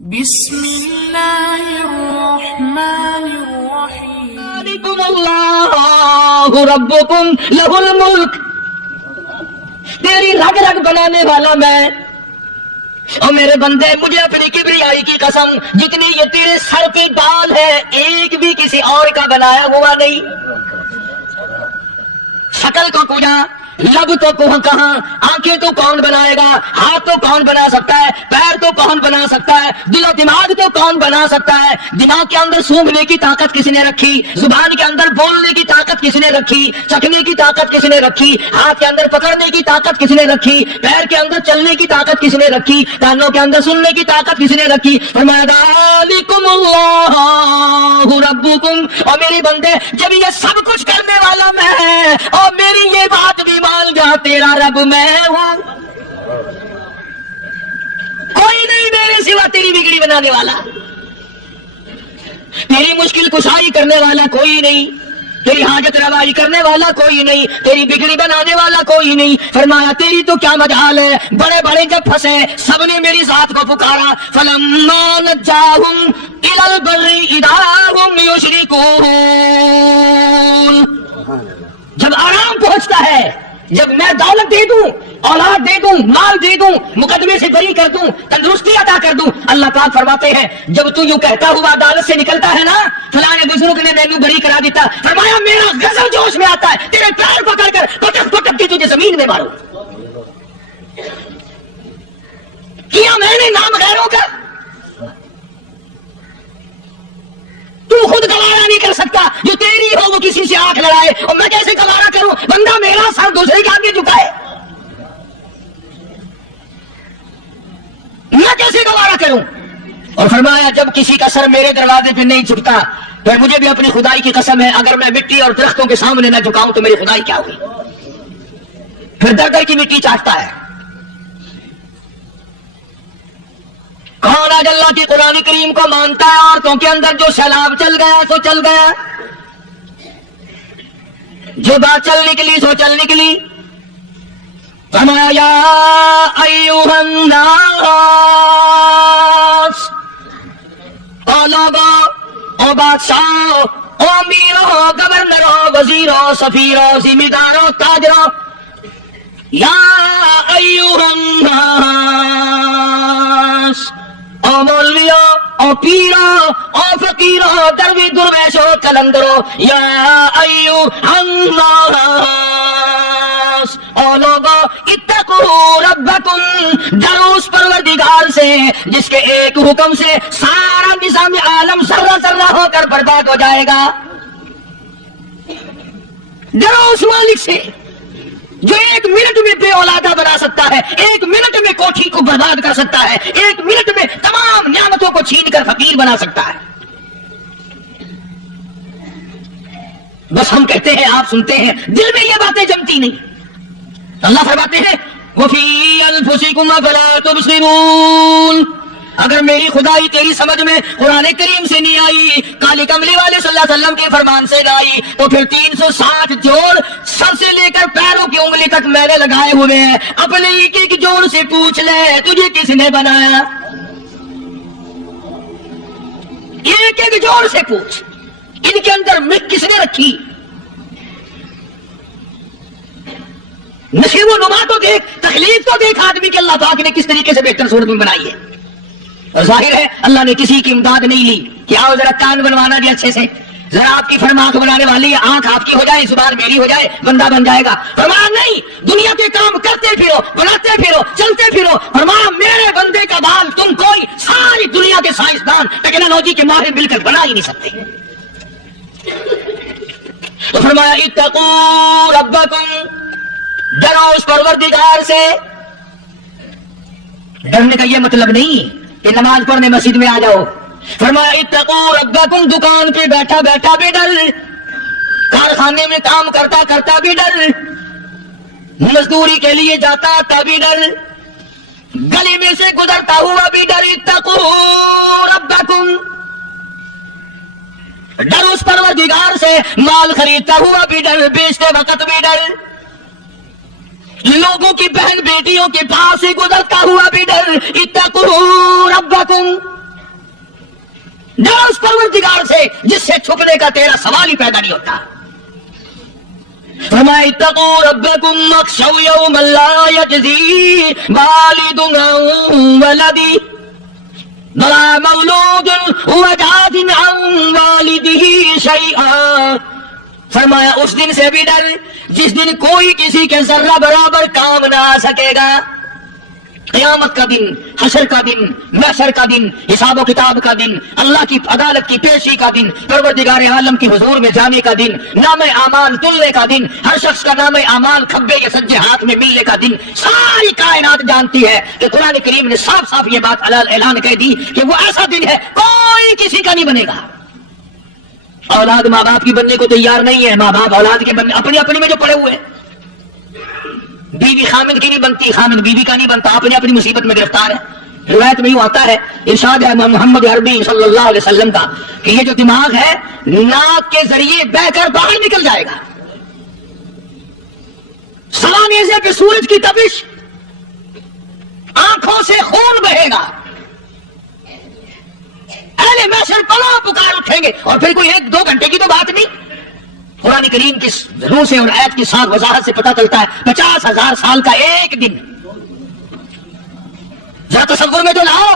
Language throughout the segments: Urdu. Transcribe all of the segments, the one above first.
بسم اللہ الرحمن الرحیم ذالکم اللہ ربکم لہ الملک، تیری رگ رگ بنانے والا میں، اور میرے بندے مجھے اپنی کبریائی کی قسم، جتنی یہ تیرے سر پہ بال ہے ایک بھی کسی اور کا بنایا ہوا نہیں۔ شکل کو کجا، لب تو کہاں، آنکھیں تو کون بنائے گا، ہاتھ تو کون بنا سکتا ہے، پیر تو کون بنا سکتا ہے، دل و دماغ تو کون بنا سکتا ہے، دماغ کے اندر سونگھنے کی طاقت کس نے رکھی، زبان کے اندر بولنے کی طاقت کس نے رکھی، چکھنے کی طاقت کس نے رکھی، ہاتھ کے اندر پکڑنے کی طاقت کس نے رکھی، پیر کے اندر چلنے کی طاقت کس نے رکھی، کانوں کے اندر سننے کی طاقت کس نے رکھی۔ فرمایا ذالکم اللہ ربکم، اور میرے بندے جب یہ سب کچھ کرنے والا میں اور میری یہ بات بھی مان جا تیرا رب میں ہوں، کوئی نہیں میرے سوا تیری بگڑی بنانے والا، تیری مشکل کشائی کرنے والا کوئی نہیں، تیری حاجت روائی کرنے والا کوئی نہیں، تیری بگڑی بنانے والا کوئی نہیں۔ فرمایا تیری تو کیا مجال ہے، بڑے بڑے جب پھنسے سب نے میری ذات کو پکارا، فلما نجاہم الی البر اذا ہم یشرکون، جب آرام پہنچتا ہے، جب میں دولت دے دوں، اولاد دے دوں، مال دے دوں، مقدمے سے بری کر دوں، تندرستی عطا کر دوں، اللہ پاک فرماتے ہیں جب تو یوں کہتا ہوا عدالت سے نکلتا ہے نا، فلاں بزرگ نے مینوں بری کرا دیتا، فرمایا میرا غضب جوش میں آتا ہے، تیرے پیر پکڑ کر پٹک پٹک کے تجھے زمین میں ماروں۔ کیا میں نے نام غیروں کا، تو خود گوارا نہیں کر سکتا، جو تیری ہو وہ کسی سے آنکھ لڑائے، اور میں کیسے گوارا کروں، بندہ میرا سر دوسرے کے آگے جھکائے، میں کیسے گوارا کروں۔ اور فرمایا جب کسی کا سر میرے دروازے پہ نہیں جھکتا، پھر مجھے بھی اپنی خدائی کی قسم ہے اگر میں مٹی اور درختوں کے سامنے نہ جھکاؤں تو میری خدائی کیا ہوئی، پھر در در کی مٹی چاٹتا ہے۔ کون آج اللہ کی قرآن کریم کو مانتا ہے، عورتوں کے اندر جو سیلاب چل گیا سو چل گیا، جو بات چل نکلی سو چل نکلی۔ فرمایا یا ایھا الناس، او لوگو، او بادشاہو، او امیرو، گورنرو، وزیرو، سفیرو، ذمہ دارو، تاجرو، یا ایھا الناس، او مولویو، او پیرو، او فقیرو، دروی درویشو، کلندرو، یا ایھا الناس، او لوگو اتقوا ربکم، ڈرو اس پروردگار سے جس کے ایک حکم سے سارا نظام عالم ذرہ ذرہ ہو کر برباد ہو جائے گا، ڈرو اس مالک سے جو ایک منٹ میں بے اولادہ بنا سکتا ہے، ایک منٹ میں کوٹھی کو برباد کر سکتا ہے، ایک منٹ میں تمام نعمتوں کو چھین کر فقیر بنا سکتا ہے۔ بس ہم کہتے ہیں، آپ سنتے ہیں، دل میں یہ باتیں جمتی نہیں۔ اللہ فرماتے ہیں وَفِي أَنفُسِكُمْ أَفَلَا تُبْصِرُونَ، اگر میری خدائی تیری سمجھ میں قرآن کریم سے نہیں آئی، کالی کملی والے صلی اللہ علیہ وسلم کے فرمان سے نہ آئی، تو پھر 360 جوڑ سر سے لے کر پیروں کی انگلی تک میں نے لگائے ہوئے ہیں، اپنے ایک ایک جوڑ سے پوچھ لے تجھے کس نے بنایا، ایک ایک جوڑ سے پوچھ، ان کے اندر مٹ کس نے رکھی، نشو و نما تو دیکھ، تخلیق تو دیکھ آدمی کے اللہ پاک نے کس طریقے سے بہتر صورت میں بنائی ہے۔ اور ظاہر ہے اللہ نے کسی کی امداد نہیں لی کہ آؤ ذرا کان بنوانا دی اچھے سے، ذرا آپ کی فرما کو بنانے والی ہے، آنکھ آپ کی ہو جائے، زبان میری ہو جائے، بندہ بن جائے گا۔ فرمایا نہیں، دنیا کے کام کرتے پھرو، بناتے پھرو، چلتے پھرو۔ فرمایا میرے بندے کا بال تم کوئی ساری دنیا کے سائنسدان ٹیکنالوجی کے ماہر مل کر بنا ہی نہیں سکتے۔ تو فرمایا اتقوا ربکم، ڈرو اس پروردگار سے۔ ڈرنے کا یہ مطلب نہیں کہ نماز پڑھنے مسجد میں آ جاؤ، فرمایا اتقوا ربکم، دکان پہ بیٹھا بیٹھا بھی ڈر، کارخانے میں کام کرتا کرتا بھی ڈر، مزدوری کے لیے جاتا تبھی ڈر، گلی میں سے گزرتا ہوا بھی ڈر۔ اتقوا ربکم، ڈر اس پروردگار سے، مال خریدتا ہوا بھی ڈر، بیچتے وقت بھی ڈر، لوگوں کی بہن بیٹیوں کے پاس سے گزرتا ہوا بھی ڈر۔ اتقوا ربکم، ڈر اس پروردگار سے جس سے چھپنے کا تیرا سوال ہی پیدا نہیں ہوتا. فرمایا اتقوا ربکم واخشوا یوما لا یجزی والد عن ولدہ ولا مولود هو جاز عن والدہ شیئا. فرمایا اس دن سے بھی ڈر جس دن کوئی کسی کے ذرہ برابر کام نہ آ سکے گا. قیامت کا دن، حشر کا دن، محشر کا دن، حساب و کتاب کا دن، اللہ کی عدالت کی پیشی کا دن، پروردگار عالم کی حضور میں جانے کا دن، نام اعمال تلنے کا دن، ہر شخص کا نام اعمال کھبے یا سجے ہاتھ میں ملنے کا دن. ساری کائنات جانتی ہے کہ قرآن کریم نے صاف صاف یہ بات اعلان کہہ دی کہ وہ ایسا دن ہے کوئی کسی کا نہیں بنے گا. اولاد ماں باپ کی بننے کو تیار نہیں ہے، ماں باپ اولاد کے بننے اپنی اپنی میں جو پڑے ہوئے. بیوی خامد کی نہیں بنتی، خامد بیوی کا نہیں بنتا، اپنی اپنی مصیبت میں گرفتار ہے. روایت میں یوں آتا ہے، ارشاد ہے محمد عربی صلی اللہ علیہ وسلم کا کہ یہ جو دماغ ہے ناک کے ذریعے بہ کر باہر نکل جائے گا. سوانیزے پہ سورج کی تپش، آنکھوں سے خون بہے گا، اہل محشر پناہ پکار اٹھیں گے. اور پھر کوئی 1-2 گھنٹے کی تو بات نہیں، قرآن کریم کی روح سے اور آیت کی ساتھ وضاحت سے پتہ چلتا ہے 50,000 سال کا ایک دن. ذرا تصور میں تو لاؤ.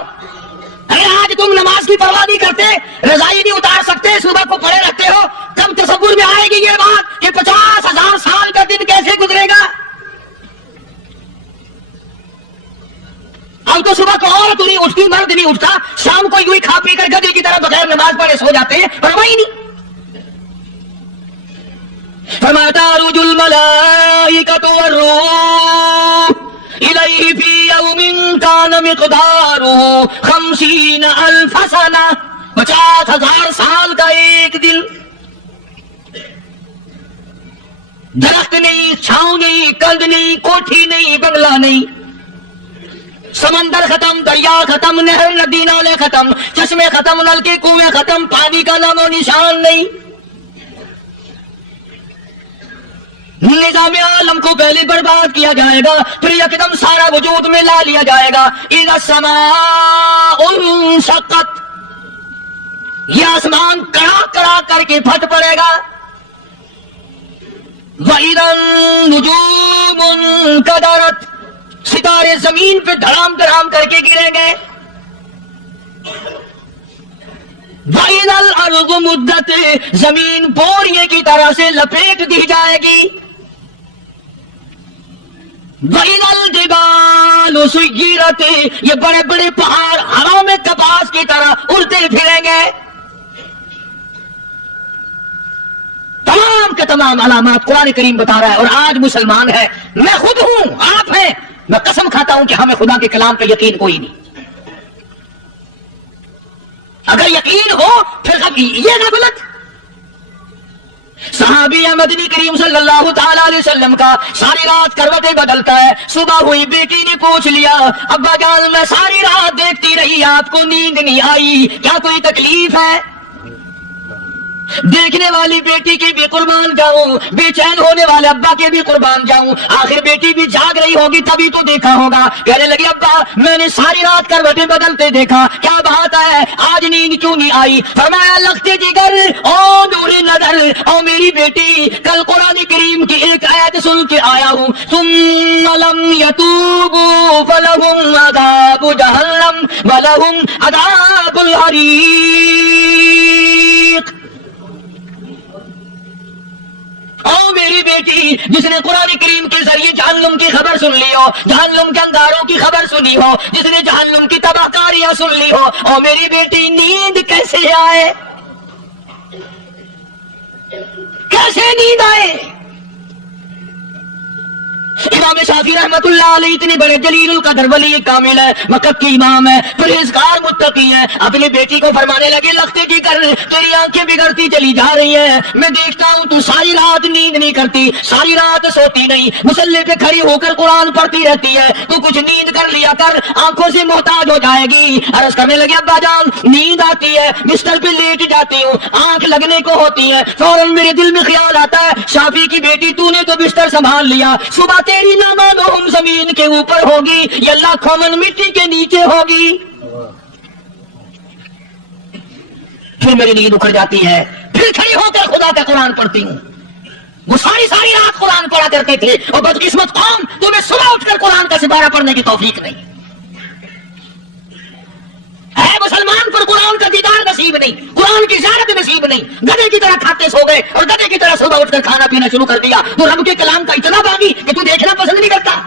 ارے آج تم نماز کی پرواہ نہیں کرتے، رضائی نہیں اتار سکتے، صبح کو پڑے رکھتے ہو، کب تصور میں آئے گی یہ بات کہ 50,000 سال کا دن کیسے گزرے گا؟ اب تو صبح کو عورت نہیں اٹھتی، مرد نہیں اٹھتا، شام کو یوں ہی کھا پی کر گدھے کی طرح بغیر نماز پڑھے سو جاتے ہیں، پرواہ ہی نہیں. فما تعرج الملائکۃ والروح الیہ فی یوم کان مقدارہ 50,000 سنہ. 50,000 سال کا ایک دن. درخت نہیں، چھاؤں نہیں، کند نہیں، کوٹھی نہیں، بنگلہ نہیں، سمندر ختم، دریا ختم، نہر ندی نالے ختم، چشمے ختم، نل کے کنویں ختم، پانی کا نام و نشان نہیں. نظام عالم کو پہلے برباد کیا جائے گا، پھر یکدم سارا وجود میں لا لیا جائے گا. اذا السماء انشقت، یہ آسمان کڑا کڑا کر کے پھٹ پڑے گا. وَإِذَا النُّجُومُ انْكَدَرَتْ، ستارے زمین پہ دھڑام دھڑام کر کے گریں گے. وَإِذَا الْأَرْضُ مُدَّتْ، زمین بوریے کی طرح سے لپیٹ دی جائے گی. وَإِذَا الْجِبَالُ سُيِّرَتْ، یہ بڑے بڑے پہاڑ ہوا میں کپاس کی طرح اڑتے پھریں گے. تمام کے تمام علامات قرآن کریم بتا رہا ہے. اور آج مسلمان ہے، میں خود ہوں، آپ ہیں، میں قسم کھاتا ہوں کہ ہمیں خدا کے کلام پہ یقین کوئی نہیں. اگر یقین ہو پھر یہ نہ غلط. صحابی مدنی کریم صلی اللہ تعالی علیہ وسلم کا ساری رات کروٹیں بدلتا ہے. صبح ہوئی بیٹی نے پوچھ لیا، ابا جان میں ساری رات دیکھتی رہی، آپ کو نیند نہیں آئی، کیا کوئی تکلیف ہے؟ دیکھنے والی بیٹی کی بھی قربان جاؤں، بے چین ہونے والے ابا کے بھی قربان جاؤں. آخر بیٹی بھی جاگ رہی ہوگی تبھی تو دیکھا ہوگا. کہنے لگی ابا میں نے ساری رات کروٹیں بدلتے دیکھا، کیا بات ہے، آج نیند کیوں نہیں آئی؟ فرمایا لختے جگر او نور نظر او میری بیٹی، کل قرآن کریم کی ایک آیت سن کے آیا ہوں، ثم لم یتوبوا فلہم عذاب جہنم ولہم عذاب الحریق. او میری بیٹی، جس نے قرآن کریم کے ذریعے جہنم کی خبر سن لی ہو، جہنم کے انگاروں کی خبر سنی ہو، جس نے جہنم کی تباہ کاریاں سن لی ہو، او میری بیٹی نیند کیسے آئے؟ کیسے نیند آئے؟ امام شافعی رحمت اللہ علیہ اتنے بڑے جلیل القدر ولی کامل ہے، مکہ کے امام ہے، پرہیزگار متقی ہے. اپنی بیٹی کو فرمانے لگے لختے جی کر تیری آنکھیں بگڑتی چلی جا رہی ہیں، میں دیکھتا ہوں تو ساری رات نیند نہیں کرتی، ساری رات سوتی نہیں، مصلی پہ کھڑی ہو کر قرآن پڑھتی رہتی ہے، تو کچھ نیند کر لیا کر، آنکھوں سے محتاج ہو جائے گی. عرض کرنے لگے ابا جان نیند آتی ہے، بستر پہ لیٹ جاتی ہوں، آنکھ لگنے کو ہوتی ہے، فوراً میرے دل میں خیال آتا ہے شافعی کی بیٹی تو نے تو بستر سنبھال لیا، صبح تیری نامعلوم زمین کے اوپر ہوگی یا لاکھوں من مٹی کے نیچے ہوگی. پھر میری نیند اکھڑ جاتی ہے، پھر کھڑی ہو کر خدا کا قرآن پڑھتی ہوں۔ وہ ساری رات قرآن پڑھا کرتے تھے، اور بدقسمت قوم تمہیں صبح اٹھ کر قرآن کا سپارہ پڑھنے کی توفیق نہیں ہے۔ مسلمان پر قرآن کا دیدار نصیب نہیں، قرآن کی زیارت نصیب نہیں، گدھے کی طرح کھاتے سو گئے اور گدھے کی طرح صبح اٹھ کر کھانا پینا شروع کر دیا، تو رب کے کلام کا اتنا باغی کہ تو دیکھنا پسند نہیں کرتا۔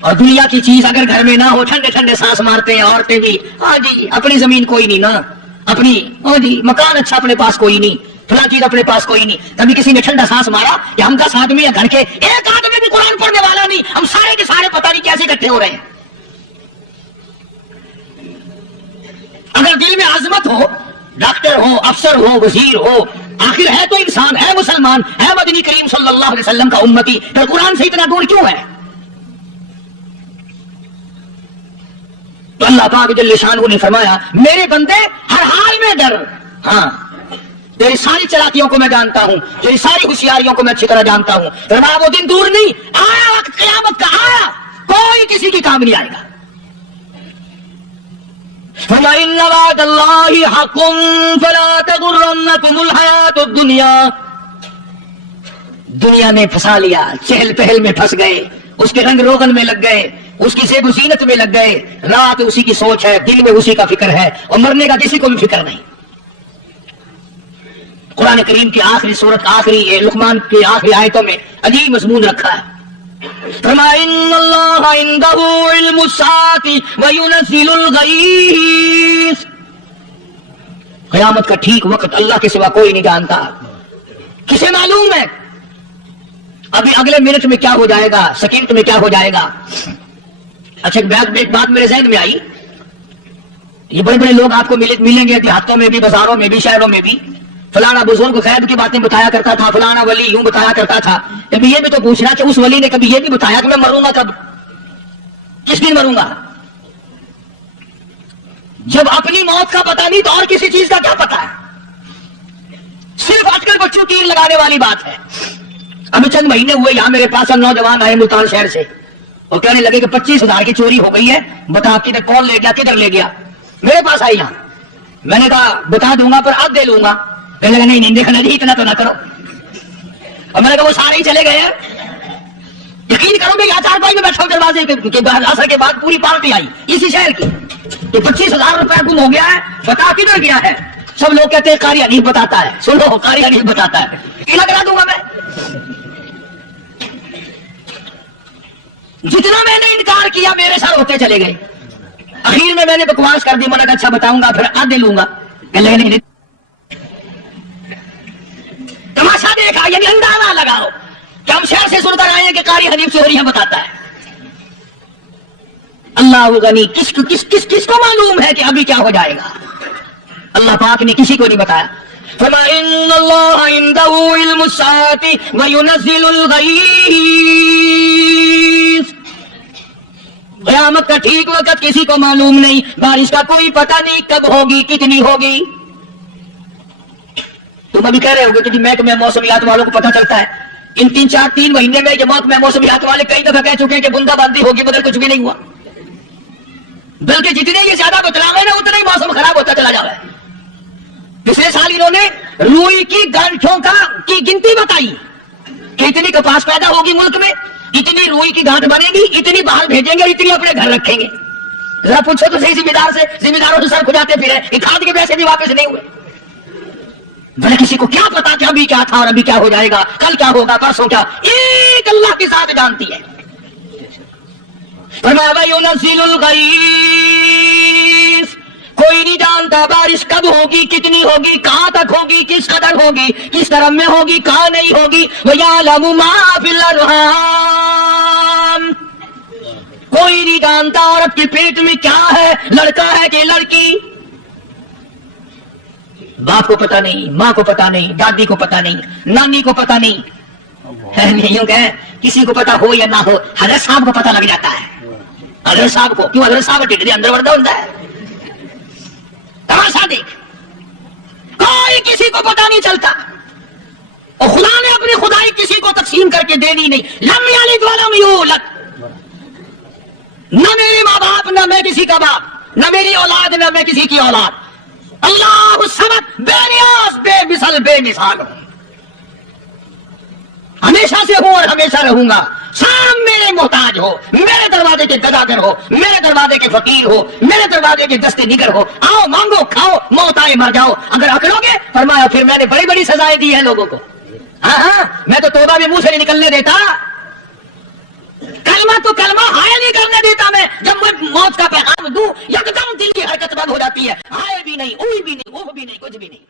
اور دنیا کی چیز اگر گھر میں نہ ہو، ٹھنڈے ٹھنڈے سانس مارتے ہیں عورتیں بھی، ہاں جی اپنی زمین کوئی نہیں نا، اپنی ہاں جی مکان اچھا اپنے پاس کوئی نہیں، فلاں چیز اپنے پاس کوئی نہیں۔ کبھی کسی نے ٹھنڈا سانس مارا کہ ہم 10 آدمی ہے گھر کے، ایک آدمی بھی قرآن پڑھنے والا نہیں، ہم سارے کے سارے پتہ نہیں کیسے اکٹھے ہو رہے ہیں۔ اگر دل میں عظمت ہو، ڈاکٹر ہو، افسر ہو، وزیر ہو، آخر ہے تو انسان، ہے مسلمان، ہے مدنی کریم صلی اللہ علیہ وسلم کا امتی، پھر قرآن سے اتنا دور کیوں ہے؟ تو اللہ پاک جل شانہ نے فرمایا میرے بندے ہر حال میں ڈر، ہاں تیری ساری چلاکیوں کو میں جانتا ہوں، تیری ساری ہوشیاریوں کو میں اچھی طرح جانتا ہوں۔ فرمایا وہ دن دور نہیں، آیا وقت قیامت کا، آیا کوئی کسی کی کام نہیں آئے گا۔ فرمایا ان وعد اللہ حق فلا تغرنکم الحیات الدنیا، دنیا نے پھنسا لیا، چہل پہل میں پھنس گئے، اس کے رنگ روغن میں لگ گئے، اس کی زیب و زینت میں لگ گئے، رات اسی کی سوچ ہے، دل میں اسی کا فکر ہے، اور مرنے کا کسی کو بھی فکر نہیں۔ قرآن کریم کی آخری سورت، آخری لقمان کی آخری آیتوں میں عجیب مضمون رکھا ہے۔ فرمایا ان اللہ عندہ علم الساعۃ وینزل الغیث، قیامت کا ٹھیک وقت اللہ کے سوا کوئی نہیں جانتا۔ کسے معلوم ہے ابھی اگلے منٹ میں کیا ہو جائے گا، سیکنڈ میں کیا ہو جائے گا؟ اچھا ایک بات میرے ذہن میں آئی، یہ بڑے بڑے لوگ آپ کو ملیں گے دیہاتوں میں بھی، بازاروں میں بھی، شہروں میں بھی، فلانا بزرگ غیب کی باتیں بتایا کرتا تھا، فلانا ولی یوں بتایا کرتا تھا۔ کبھی یہ بھی تو پوچھنا کہ اس ولی نے کبھی یہ بھی بتایا کہ میں مروں گا کب، کس دن مروں گا؟ جب اپنی موت کا پتہ نہیں تو اور کسی چیز کا کیا پتہ ہے؟ صرف اٹکل بچوں تیر لگانے والی بات ہے۔ ابھی چند مہینے ہوئے یہاں میرے پاس نوجوان آئے ملتان شہر سے، اور کہنے لگے کہ 25,000 کی چوری ہو گئی ہے، بتا کدھر کون لے گیا، کدھر لے گیا؟ میرے پاس آئی یہاں، میں نے کہا بتا دوں گا پر اب دے لوں گا۔ کہنے لگا نہیں دیکھنا جی اتنا تو نہ کرو، اور میں نے کہا وہ سارے ہی چلے گئے ہیں۔ یقین کرو میں 4 میں بیٹھا ہوں دروازے کے باہر، اثر کے بعد پوری پارٹی آئی اسی شہر کی کہ 25,000 روپے گم ہو گیا ہے، بتا کدھر گیا ہے؟ سب لوگ کہتے ہیں قاری حنیف بتاتا ہے، سنو قاری حنیف بتاتا ہے، کلا کرا دوں گا میں۔ جتنا میں نے انکار کیا میرے ساتھ ہوتے چلے گئے، اخیر میں نے بکواس کر دی، میں نے کہا اچھا بتاؤں گا پھر آدھے لوں گا۔ نہیں تماشا دیکھا، یعنی اندازہ لگاؤ کہ ہم شہر سے سن کر آئے ہیں کہ قاری حنیف چوریاں بتاتا ہے۔ اللہ غنی، کس کو معلوم ہے کہ ابھی کیا ہو جائے گا؟ اللہ پاک نے کسی کو نہیں بتایا۔ فرمایا ان اللہ عندہ علم الساعۃ وینزل الغیث، قیامت کا ٹھیک وقت کسی کو معلوم نہیں، بارش کا کوئی پتہ نہیں کب ہوگی، کتنی ہوگی۔ تم ابھی کہہ رہے ہوگے کہ محکمہ موسمیات والوں کو پتہ چلتا ہے، ان 3 مہینے میں یہ محکمہ موسمیات والے کئی دفعہ کہہ چکے ہیں کہ بوندا باندی ہوگی، مگر کچھ بھی نہیں ہوا، بلکہ جتنے یہ زیادہ بتلاوے نا اتنا ہی موسم خراب ہوتا چلا جا رہا ہے۔ پچھلے سال انہوں نے روئی کی گانٹھوں کی گنتی بتائی کہ اتنی کپاس پیدا ہوگی ملک میں، اتنی روئی کی گانٹھ بنے گی، اتنی باہر بھیجیں گے، اتنی اپنے گھر رکھیں گے۔ ذرا پوچھو تو صحیح ذمہ داروں سے سر کھجاتے پھرے کہ کھاد کے پیسے بھی واپس نہیں ہوئے۔ بھلے کسی کو کیا پتا کہ ابھی کیا تھا اور ابھی کیا ہو جائے گا، کل کیا ہوگا، پرسوں کیا، ایک اللہ کی ذات جانتی ہے۔ فرمایا وَيُنَزِّلُ الْغَيْثَ، کوئی نہیں جانتا بارش کب ہوگی، کتنی ہوگی، کہاں تک ہوگی، کس قدر ہوگی، کس طرح میں ہوگی، کہاں نہیں ہوگی۔ وَيَعْلَمُ مَا فِي الْأَرْحَامِ، کوئی نہیں جانتا عورت کے پیٹ میں کیا ہے، لڑکا ہے کہ لڑکی، باپ کو پتہ نہیں، ماں کو پتہ نہیں، دادی کو پتہ نہیں، نانی کو پتہ نہیں، یوں کہ کسی کو پتہ ہو یا نہ ہو، حضرت صاحب کو پتہ لگ جاتا ہے۔ حضرت صاحب کو کیوں؟ حضرت صاحب ٹکری اندر وردہ ہوتا ہے۔ تماشا دیکھ، کوئی کسی کو پتہ نہیں چلتا، اور خدا نے اپنی خدائی کسی کو تقسیم کر کے دینی نہیں۔ لم یلد ولم یولد، نہ میرے ماں باپ، نہ میں کسی کا باپ، نہ میری اولاد، نہ میں کسی کی اولاد۔ اللہ الصمد، بے نیاز، بے مثل، بے مثال ہوں، ہمیشہ سے ہوں اور ہمیشہ رہوں گا۔ سام میرے محتاج ہو، میرے دروازے کے گداگر ہو، میرے دروازے کے فقیر ہو، میرے دروازے کے دستے نگر ہو، آؤ مانگو کھاؤ، موت آئے مر جاؤ۔ اگر اکڑو گے فرمایا پھر میں نے بڑی بڑی سزائیں دی ہیں لوگوں کو۔ ہاں میں تو توبہ بھی منہ سے نہیں نکلنے دیتا، کلمہ ہائے نہیں کرنے دیتا میں۔ جب میں موت کا پیغام دوں یکدم دل کی حرکت بند ہو جاتی ہے، ہائے بھی نہیں، اوئی بھی نہیں، اوہ بھی نہیں، کچھ بھی نہیں۔